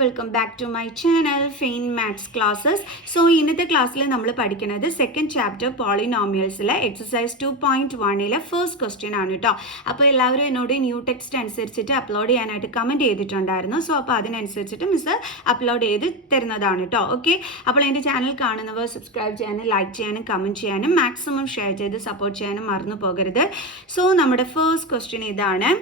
Welcome back to my channel fine maths classes. So ഇന്നത്തെ ക്ലാസ്സിൽ നമ്മൾ പഠിക്കുന്നത് സെക്കൻഡ് ചാപ്റ്റർ പോളിനോമിയൽസിലെ എക്സസൈസ് 2.1 ഫസ്റ്റ് ക്വസ്റ്റ്യൻ ആണ് കേട്ടോ. അപ്പോൾ എല്ലാവരും എന്നോട് ന്യൂ ടെക്സ്റ്റ് അനുസരിച്ചിട്ട് അപ്ലോഡ് ചെയ്യാനായിട്ട് കമൻറ്റ് ചെയ്തിട്ടുണ്ടായിരുന്നു. സോ അപ്പോൾ അതിനനുസരിച്ചിട്ട് മിസ് അപ്ലോഡ് ചെയ്ത് തരുന്നതാണ് കേട്ടോ. ഓക്കെ, അപ്പോൾ എൻ്റെ ചാനൽ കാണുന്നവർ സബ്സ്ക്രൈബ് ചെയ്യാനും ലൈക്ക് ചെയ്യാനും കമൻറ്റ് ചെയ്യാനും മാക്സിമം ഷെയർ ചെയ്ത് സപ്പോർട്ട് ചെയ്യാനും മറന്നു പോകരുത്. സോ നമ്മുടെ ഫസ്റ്റ് ക്വസ്റ്റ്യൻ ഇതാണ്.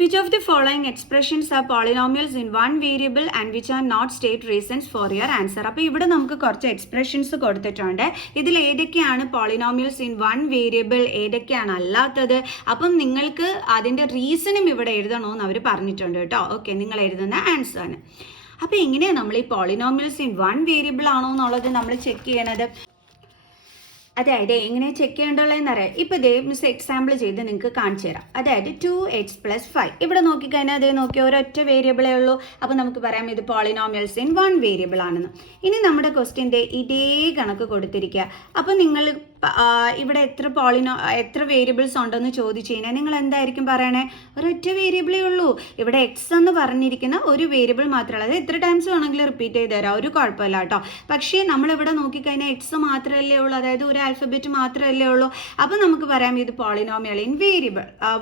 Which of the following expressions are polynomials in one variable and which are not state reasons for your answer? അപ്പോൾ ഇവിടെ നമുക്ക് കുറച്ച് എക്സ്പ്രഷൻസ് കൊടുത്തിട്ടുണ്ട്. ഇതിൽ ഏതൊക്കെയാണ് പോളിനോമിയൽസ് ഇൻ വൺ വേരിയബിൾ, ഏതൊക്കെയാണ് അല്ലാത്തത്, അപ്പം നിങ്ങൾക്ക് അതിൻ്റെ റീസണും ഇവിടെ എഴുതണമെന്ന് അവർ പറഞ്ഞിട്ടുണ്ട് കേട്ടോ. ഓക്കെ, നിങ്ങൾ എഴുതുന്ന ആൻസറാണ്. അപ്പോൾ എങ്ങനെയാണ് നമ്മൾ ഈ പോളിനോമിയൽസ് ഇൻ വൺ വേരിയബിൾ ആണോ എന്നുള്ളത് നമ്മൾ ചെക്ക് ചെയ്യണത്? അതായത് എങ്ങനെ ചെക്ക് ചെയ്യേണ്ടതെന്ന് അറിയാം. ഇപ്പോൾ ഇതേ മിസ് എക്സാമ്പിൾ ചെയ്ത് നിങ്ങൾക്ക് കാണിച്ചു തരാം. അതായത് 2x + 5 ഇവിടെ നോക്കിക്കഴിഞ്ഞാൽ അതേ നോക്കി ഒരൊറ്റ വേരിയബിളേ ഉള്ളൂ. അപ്പോൾ നമുക്ക് പറയാം ഇത് പോളിനോമിയൽസ് ഇൻ വൺ വേരിയബിൾ ആണെന്ന്. ഇനി നമ്മുടെ ക്വസ്റ്റ്യൻ്റെ ഇതേ കണക്ക് കൊടുത്തിരിക്കുക. അപ്പോൾ നിങ്ങൾ ഇവിടെ എത്ര വേരിയബിൾസ് ഉണ്ടെന്ന് ചോദിച്ചു കഴിഞ്ഞാൽ നിങ്ങൾ എന്തായിരിക്കും പറയണേ? ഒരൊറ്റ വേരിയബിളേ ഉള്ളൂ. ഇവിടെ എക്സ് എന്ന് പറഞ്ഞിരിക്കുന്ന ഒരു വേരിയബിൾ മാത്രമല്ല. അത് എത്ര ടൈംസ് വേണമെങ്കിലും റിപ്പീറ്റ് ചെയ്ത് തരാം, ഒരു കുഴപ്പമില്ല കേട്ടോ. പക്ഷേ നമ്മളിവിടെ നോക്കിക്കഴിഞ്ഞാൽ എക്സ് മാത്രമല്ലേ ഉള്ളൂ, അതായത് ഒരു ആൽഫബറ്റ് മാത്രമല്ലേ ഉള്ളൂ. അപ്പോൾ നമുക്ക് പറയാം ഇത് പോളിനോമിയൽ ഇൻ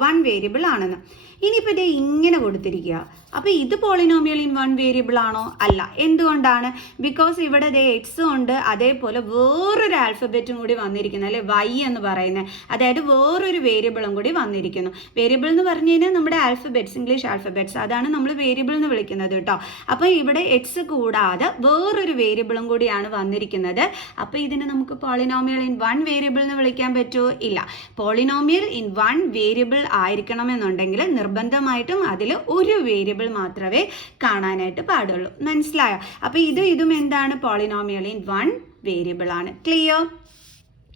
വൺ വേരിയബിൾ ആണെന്ന്. ഇനിയിപ്പോൾ ഇത് ഇങ്ങനെ കൊടുത്തിരിക്കുക. അപ്പോൾ ഇത് പോളിനോമിയൽ ഇൻ വൺ വേരിയബിൾ ആണോ? അല്ല. എന്തുകൊണ്ടാണ്? ബിക്കോസ് ഇവിടെ ദേ എക്സ് ഉണ്ട്, അതേപോലെ വേറൊരു ആൽഫബറ്റും കൂടി വന്നിരിക്കുന്നു അല്ലേ, വൈ എന്ന് പറയുന്നത്. അതായത് വേറൊരു വേരിയബിളും കൂടി വന്നിരിക്കുന്നു. വേരിയബിൾ എന്ന് പറഞ്ഞു കഴിഞ്ഞാൽ നമ്മുടെ ആൽഫബറ്റ്സ്, ഇംഗ്ലീഷ് ആൽഫബറ്റ്സ്, അതാണ് നമ്മൾ വേരിയബിൾ എന്ന് വിളിക്കുന്നത് കേട്ടോ. അപ്പോൾ ഇവിടെ എക്സ് കൂടാതെ വേറൊരു വേരിയബിളും കൂടിയാണ് വന്നിരിക്കുന്നത്. അപ്പോൾ ഇതിനെ നമുക്ക് പോളിനോമിയൽ ഇൻ വൺ വേരിയബിൾ എന്ന് വിളിക്കാൻ പറ്റുമോ? ഇല്ല. പോളിനോമിയൽ ഇൻ വൺ വേരിയബിൾ ആയിരിക്കണമെന്നുണ്ടെങ്കിൽ നിർബന്ധമായിട്ടും അതിൽ ഒരു വേരിയബിൾ മാത്രമേ കാണാനായിട്ട് പാടുള്ളൂ. മനസ്സിലായോ? അപ്പോൾ ഇതും എന്താണ്? പോളിനോമിയൽ ഇൻ വൺ വേരിയബിൾ ആണ്. ക്ലിയർ?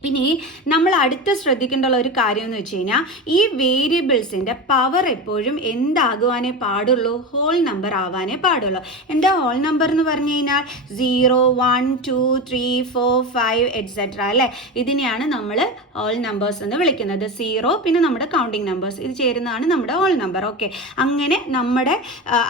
ഇനി നമ്മൾ അടുത്ത് ശ്രദ്ധിക്കേണ്ട ഒരു കാര്യം എന്ന് വെച്ച് കഴിഞ്ഞാൽ ഈ വേരിയബിൾസിൻ്റെ പവർ എപ്പോഴും എന്താകുവാനേ പാടുള്ളൂ? ഹോൾ നമ്പർ ആവാനേ പാടുള്ളൂ. എന്താ ഹോൾ നമ്പർ എന്ന് പറഞ്ഞു കഴിഞ്ഞാൽ 0, 1, 2, 3, 4, 5 എറ്റ്സെട്ര അല്ലേ. ഇതിനെയാണ് നമ്മൾ ഹോൾ നമ്പേഴ്സ് എന്ന് വിളിക്കുന്നത്. 0 പിന്നെ നമ്മുടെ കൗണ്ടിങ് നമ്പേഴ്സ്, ഇത് ചേരുന്നതാണ് നമ്മുടെ ഹോൾ നമ്പർ. ഓക്കെ, അങ്ങനെ നമ്മുടെ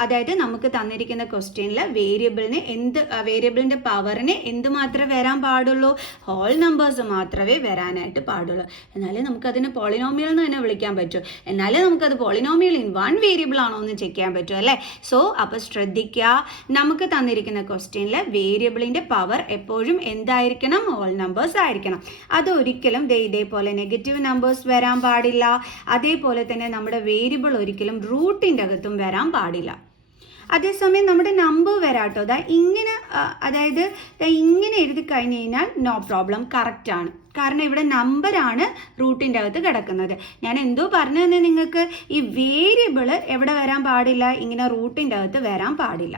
അതായത് നമുക്ക് തന്നിരിക്കുന്ന ക്വസ്റ്റ്യനിൽ വേരിയബിളിൻ്റെ പവറിന് എന്ത് മാത്രമേ വരാൻ പാടുള്ളൂ? ഹോൾ നമ്പേഴ്സ് മാത്രം വരാനായിട്ട് പാടുള്ളൂ. എന്നാലേ നമുക്കതിനെ പോളിനോമിയൽ എന്ന് തന്നെ വിളിക്കാൻ പറ്റൂ. എന്നാലേ നമുക്കത് പോളിനോമിയൽ ഇൻ വൺ വേരിയബിൾ ആണോ എന്ന് ചെക്ക് ചെയ്യാൻ പറ്റും അല്ലേ. സോ അപ്പോൾ ശ്രദ്ധിക്കുക, നമുക്ക് തന്നിരിക്കുന്ന ക്വസ്റ്റ്യനിൽ വേരിയബിളിൻ്റെ പവർ എപ്പോഴും എന്തായിരിക്കണം? ഹോൾ നമ്പേഴ്സ് ആയിരിക്കണം. അതൊരിക്കലും ഇതേപോലെ നെഗറ്റീവ് നമ്പേഴ്സ് വരാൻ പാടില്ല. അതേപോലെ തന്നെ നമ്മുടെ വേരിയബിൾ ഒരിക്കലും റൂട്ടിൻ്റെ അകത്തും വരാൻ പാടില്ല. അതേസമയം നമ്മുടെ നമ്പർ വരാട്ടോ ഇങ്ങനെ, അതായത് ഇങ്ങനെ എഴുതി കഴിഞ്ഞ് കഴിഞ്ഞാൽ നോ പ്രോബ്ലം, കറക്റ്റാണ്. കാരണം ഇവിടെ നമ്പറാണ് റൂട്ടിൻ്റെ അകത്ത് കിടക്കുന്നത്. ഞാൻ എന്തോ പറഞ്ഞു തന്നെ നിങ്ങൾക്ക്, ഈ വേരിയബിൾ എവിടെ വരാൻ പാടില്ല? ഇങ്ങനെ റൂട്ടിൻ്റെ അകത്ത് വരാൻ പാടില്ല.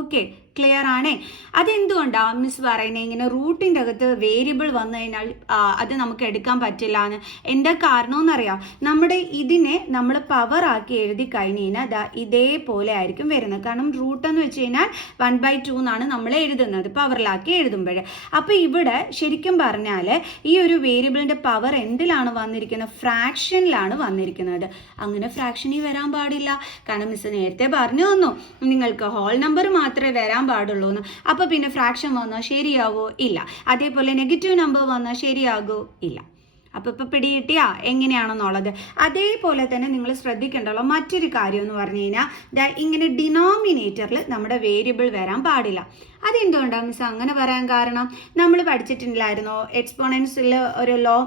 ഓക്കെ, ക്ലിയർ ആണേ? അതെന്തുകൊണ്ടാണ് മിസ് പറയുന്നത് ഇങ്ങനെ റൂട്ടിൻ്റെ അകത്ത് വേരിയബിൾ വന്നു കഴിഞ്ഞാൽ അത് നമുക്ക് എടുക്കാൻ പറ്റില്ല എന്ന്? എന്താ കാരണം എന്നറിയാം? നമ്മുടെ ഇതിനെ നമ്മൾ പവർ ആക്കി എഴുതി കഴിഞ്ഞ് കഴിഞ്ഞാൽ ഇതേപോലെ ആയിരിക്കും വരുന്നത്. കാരണം റൂട്ട് എന്ന് വെച്ച് കഴിഞ്ഞാൽ 1/2 എന്നാണ് നമ്മൾ എഴുതുന്നത് പവറിലാക്കി എഴുതുമ്പോൾ. അപ്പോൾ ഇവിടെ ശരിക്കും പറഞ്ഞാൽ ഈ ഒരു വേരിയബിളിൻ്റെ പവർ എന്തിലാണ് വന്നിരിക്കുന്നത്? ഫ്രാക്ഷനിലാണ് വന്നിരിക്കുന്നത്. അങ്ങനെ ഫ്രാക്ഷനിൽ വരാൻ പാടില്ല. കാരണം മിസ് നേരത്തെ പറഞ്ഞു തന്നു നിങ്ങൾക്ക് ഹോൾ നമ്പർ മാത്രമേ വരാൻ പാടുള്ളൂ എന്ന്. അപ്പോൾ പിന്നെ ഫ്രാക്ഷൻ വന്നാൽ ശരിയാവോ? ഇല്ല. അതേപോലെ നെഗറ്റീവ് നമ്പർ വന്നാൽ ശരിയാകോ? ഇല്ല. അപ്പോൾ ഇപ്പോൾ പിടികിട്ടിയാ എങ്ങനെയാണെന്നുള്ളത്. അതേപോലെ തന്നെ നിങ്ങൾ ശ്രദ്ധിക്കേണ്ടുള്ള മറ്റൊരു കാര്യം എന്ന് പറഞ്ഞു കഴിഞ്ഞാൽ ഇങ്ങനെ ഡിനോമിനേറ്ററിൽ നമ്മുടെ വേരിയബിൾ വരാൻ പാടില്ല. അതെന്തുകൊണ്ടാണ് മിസ് അങ്ങനെ പറയാൻ കാരണം? നമ്മൾ പഠിച്ചിട്ടില്ലായിരുന്നോ എക്സ്പോണൻസിൽ ഒരു ലോ?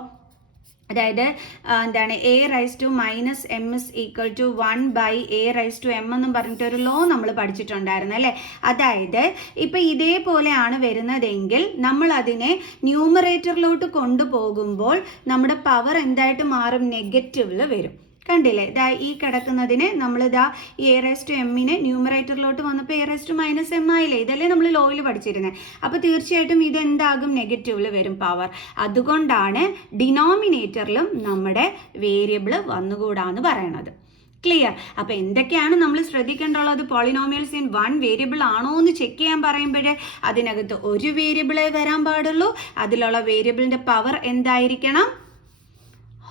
അതായത് എന്താണ്, a⁻m = 1/a⁻m എന്നും പറഞ്ഞിട്ടൊരു ലോ നമ്മൾ പഠിച്ചിട്ടുണ്ടായിരുന്നു അല്ലേ. അതായത് ഇപ്പം ഇതേപോലെയാണ് വരുന്നതെങ്കിൽ നമ്മൾ അതിനെ ന്യൂമറേറ്ററിലോട്ട് കൊണ്ടുപോകുമ്പോൾ നമ്മുടെ പവർ എന്തായിട്ട് മാറും? നെഗറ്റീവിൽ വരും. കണ്ടില്ലേ? ഈ കിടക്കുന്നതിന് നമ്മൾ ഈ a⁻m ന്യൂമറേറ്ററിലോട്ട് വന്നപ്പോൾ a⁻−m ആയില്ലേ. ഇതല്ലേ നമ്മൾ ലോയിൽ പഠിച്ചിരുന്നത്. അപ്പോൾ തീർച്ചയായിട്ടും ഇതെന്താകും? നെഗറ്റീവിൽ വരും പവർ. അതുകൊണ്ടാണ് ഡിനോമിനേറ്ററിലും നമ്മുടെ വേരിയബിൾ വന്നുകൂടാന്ന് പറയണത്. ക്ലിയർ? അപ്പോൾ എന്തൊക്കെയാണ് നമ്മൾ ശ്രദ്ധിക്കേണ്ടുള്ളത്? പോളിനോമിയൽസ് ഇൻ വൺ വേരിയബിൾ ആണോ എന്ന് ചെക്ക് ചെയ്യാൻ പറയുമ്പോഴേ അതിനകത്ത് ഒരു വേരിയബിളേ വരാൻ പാടുള്ളൂ. അതിലുള്ള വേരിയബിളിൻ്റെ പവർ എന്തായിരിക്കണം?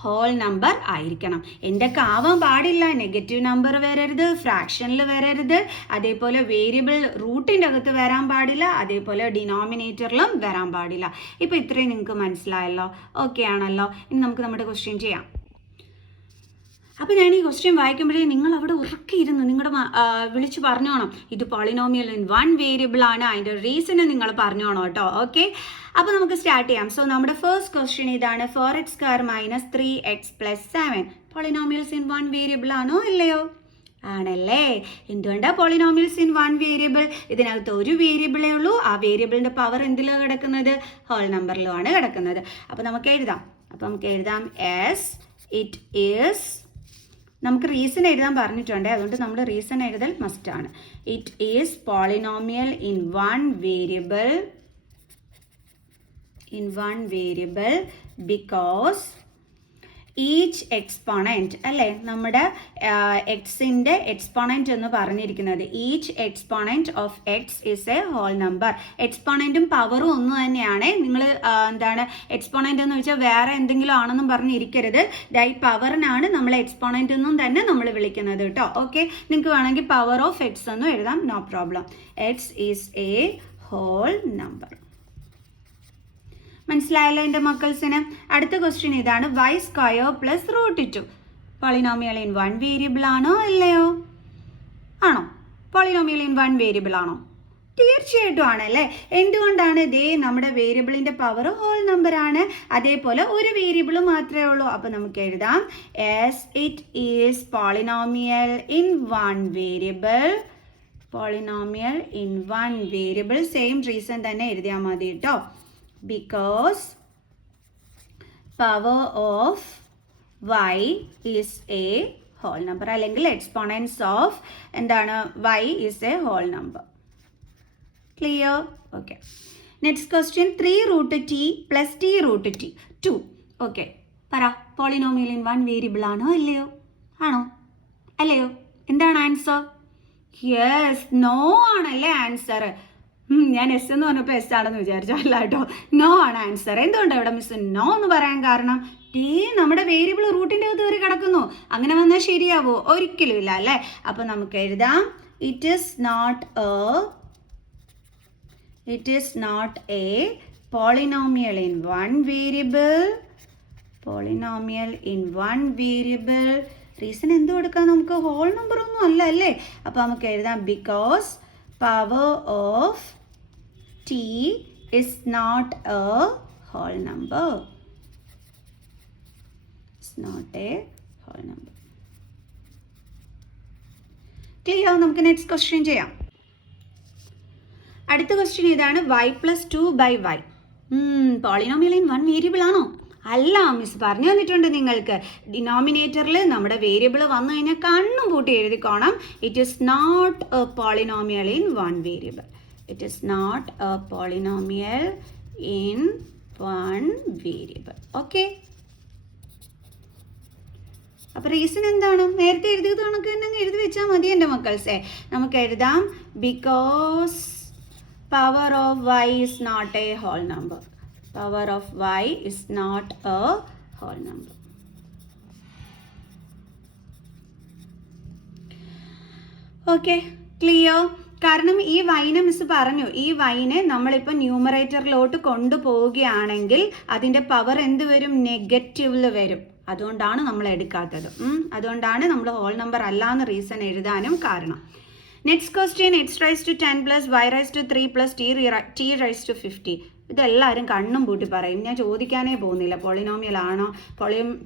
ഹോൾ നമ്പർ ആയിരിക്കണം. എന്തൊക്കെ ആവാൻ പാടില്ല? നെഗറ്റീവ് നമ്പർ വരരുത്, ഫ്രാക്ഷനിൽ വരരുത്, അതേപോലെ വേരിയബിൾ റൂട്ടിൻ്റെ അകത്ത് വരാൻ പാടില്ല, അതേപോലെ ഡിനോമിനേറ്ററിലും വരാൻ പാടില്ല. ഇപ്പോൾ ഇത്രയും നിങ്ങൾക്ക് മനസ്സിലായല്ലോ? ഓക്കെ ആണല്ലോ? ഇനി നമുക്ക് നമ്മുടെ ക്വസ്റ്റ്യൻ ചെയ്യാം. അപ്പോൾ ഞാൻ ഈ ക്വസ്റ്റ്യൻ വായിക്കുമ്പോഴേ നിങ്ങൾ അവിടെ ഉറക്കിയിരുന്നു നിങ്ങളുടെ വിളിച്ച് പറഞ്ഞോണം, ഇത് പോളിനോമിയൽ ഇൻ 1 വേരിയബിൾ ആണ്, അതിൻ്റെ റീസണ് നിങ്ങൾ പറഞ്ഞോണം കേട്ടോ. ഓക്കെ, അപ്പോൾ നമുക്ക് സ്റ്റാർട്ട് ചെയ്യാം. സോ നമ്മുടെ ഫസ്റ്റ് ക്വസ്റ്റ്യൻ ഇതാണ്, 4x² - 3x + 7 polynomials in 1 variable ആണോ അല്ലയോ? ആണല്ലേ. എന്തുകൊണ്ടാണ് പോളിനോമിയൽസ് ഇൻ 1 വേരിയബിൾ? ഇതിനകത്ത് ഒരു വേരിയബിളേ ഉള്ളൂ, ആ വേരിയബിളിൻ്റെ പവർ എന്തിലാണ് കിടക്കുന്നത്? ഹോൾ നമ്പറിലുമാണ് കിടക്കുന്നത്. അപ്പോൾ നമുക്ക് എഴുതാം. എസ് ഇറ്റ് ഈസ്, നമുക്ക് റീസൺ എഴുതാൻ പറഞ്ഞിട്ടുണ്ട്, അതുകൊണ്ട് നമ്മൾ റീസൺ എഴുതൽ മസ്റ്റാണ്. It is polynomial in 1 variable because each exponent, അല്ലേ, നമ്മുടെ എക്സിൻ്റെ എക്സ്പോണൻറ്റ് എന്ന് പറഞ്ഞിരിക്കുന്നത് each exponent of x is a whole number. എക്സ്പോണൻറ്റും പവറും ഒന്ന് തന്നെയാണ്. നിങ്ങൾ എന്താണ് എക്സ്പോണൻറ്റ് എന്ന് വെച്ചാൽ വേറെ എന്തെങ്കിലും ആണെന്നും പറഞ്ഞിരിക്കരുത്. ഈ പവറിനാണ് നമ്മൾ എക്സ്പോണൻറ്റ് എന്നും തന്നെ നമ്മൾ വിളിക്കുന്നത് കേട്ടോ. ഓക്കെ, നിങ്ങൾക്ക് വേണമെങ്കിൽ പവർ ഓഫ് എക്സ് എന്നും എഴുതാം, no problem. X is a whole number. മനസ്സിലായല്ലോ എൻ്റെ മക്കൾസിന്? അടുത്ത ക്വസ്റ്റ്യൻ ഇതാണ്, y² + √2 പോളിനോമിയൽ ഇൻ 1 വേരിയബിൾ ആണോ അല്ലയോ? ആണോ? പോളിനോമിയൽ ഇൻ 1 വേരിയബിൾ ആണോ? തീർച്ചയായിട്ടും ആണല്ലേ. എന്തുകൊണ്ടാണ്? ദേ നമ്മുടെ വേരിയബിളിൻ്റെ പവർ ഹോൾ നമ്പർ ആണ്, അതേപോലെ ഒരു വേരിയബിൾ മാത്രമേ ഉള്ളൂ. അപ്പോൾ നമുക്ക് എഴുതാം, yes it is polynomial in 1 variable. Same reason തന്നെ എഴുതിയാൽ മതി കേട്ടോ. Because power of y is a whole number, അല്ലെങ്കിൽ exponents of എന്താണ് y is a whole number. Clear? Okay. Next question, 3√t + t√t 2. Okay, പറ, പോളിനോമിയൽ ഇൻ 1 വേരിയബിൾ ആണോ അല്ലയോ? ആണോ അല്ലയോ? എന്താണ് ആൻസർ? യെസ്, നോ ആണല്ലേ ആൻസർ. ഞാൻ എസ് എന്ന് പറഞ്ഞപ്പോൾ എസ് ആണെന്ന് വിചാരിച്ചു, അല്ല കേട്ടോ, നോ ആണ് ആൻസർ. എന്തുകൊണ്ടാണ് ഇവിടെ മിസ് നോ എന്ന് പറയാൻ കാരണം? നമ്മുടെ വേരിയബിൾ റൂട്ടിൻ്റെ അകത്ത് കയറി കിടക്കുന്നു. അങ്ങനെ വന്നാൽ ശരിയാവോ? ഒരിക്കലും ഇല്ല അല്ലേ. അപ്പോൾ നമുക്ക് എഴുതാം, it is not a polynomial in 1 variable. Reason എന്ത് കൊടുക്കാം നമുക്ക്? ഹോൾ നമ്പർ ഒന്നും അല്ല അല്ലേ. അപ്പോൾ നമുക്ക് എഴുതാം, because power of t is not a whole number. It's not a whole number. Clear? നമുക്ക് നെക്സ്റ്റ് ക്വസ്റ്റ്യൻ ചെയ്യാം. അടുത്ത ക്വസ്റ്റ്യൻ ഇതാണ്, y + 2/y polynomial in 1 variable ആണോ? അല്ല, മിസ് പറഞ്ഞു തന്നിട്ടുണ്ട് നിങ്ങൾക്ക്. ഡിനോമിനേറ്ററിൽ നമ്മുടെ വേരിയബിൾ വന്നു കഴിഞ്ഞാൽ കണ്ണും പൂട്ടി എഴുതിക്കോണം. It is not a polynomial in 1 variable. Okay, അപ്പോൾ റീസൺ എന്താണ്? നേരത്തെ എഴുതിയത് കണക്ക് തന്നെ എഴുതി വെച്ചാൽ മതി എൻ്റെ മക്കൾസേ. നമുക്ക് എഴുതാം, because power of y is not a whole number. Power of y is not a whole number. Okay, clear? കാരണം ഈ വൈനെ മിസ് പറഞ്ഞു, ഈ വൈനെ നമ്മളിപ്പോൾ ന്യൂമറേറ്ററിലോട്ട് കൊണ്ടുപോവുകയാണെങ്കിൽ അതിൻ്റെ പവർ എന്ത് വരും? നെഗറ്റീവിൽ വരും. അതുകൊണ്ടാണ് നമ്മൾ എടുക്കാത്തത്. അതുകൊണ്ടാണ് നമ്മൾ ഹോൾ നമ്പർ അല്ല എന്ന് റീസൺ എഴുതാനും കാരണം. Next question, x⁻10 + y⁻3 + t⁻50. ഇതെല്ലാവരും കണ്ണും പൂട്ടി പറയും. ഞാൻ ചോദിക്കാനേ പോകുന്നില്ല പോളിനോമിയൽ ആണോ,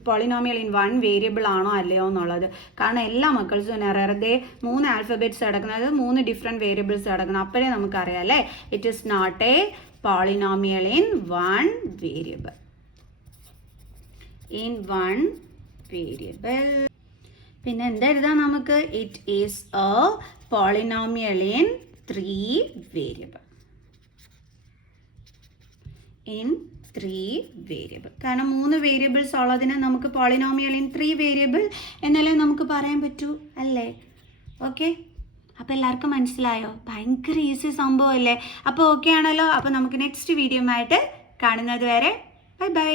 പോളിനോമിയൽ ഇൻ 1 വേരിയബിൾ ആണോ അല്ലയോ എന്നുള്ളത്. കാരണം എല്ലാ മക്കൾസും വെറുതെ 3 ആൽഫബറ്റ്സ് കിടക്കുന്നത്, 3 ഡിഫറെൻറ്റ് വേരിയബിൾസ് കിടക്കണം. അപ്പോഴേ നമുക്കറിയാം അല്ലേ, it is not a polynomial in 1 variable. പിന്നെ എന്തെഴുതാം നമുക്ക്? It is a polynomial in 3 variable. കാരണം 3 വേരിയബിൾസ് ഉള്ളതിന് നമുക്ക് പോളിനോമിയൽ ഇൻ 3 വേരിയബിൾ എന്നല്ലേ നമുക്ക് പറയാൻ പറ്റൂ അല്ലേ. ഓക്കെ, അപ്പോൾ എല്ലാവർക്കും മനസ്സിലായോ? ഭയങ്കര ഈസി സംഭവം അല്ലേ. അപ്പോൾ ഓക്കെ ആണല്ലോ. അപ്പോൾ നമുക്ക് നെക്സ്റ്റ് വീഡിയോ ആയിട്ട് കാണുന്നത് വരെ ബൈ ബൈ.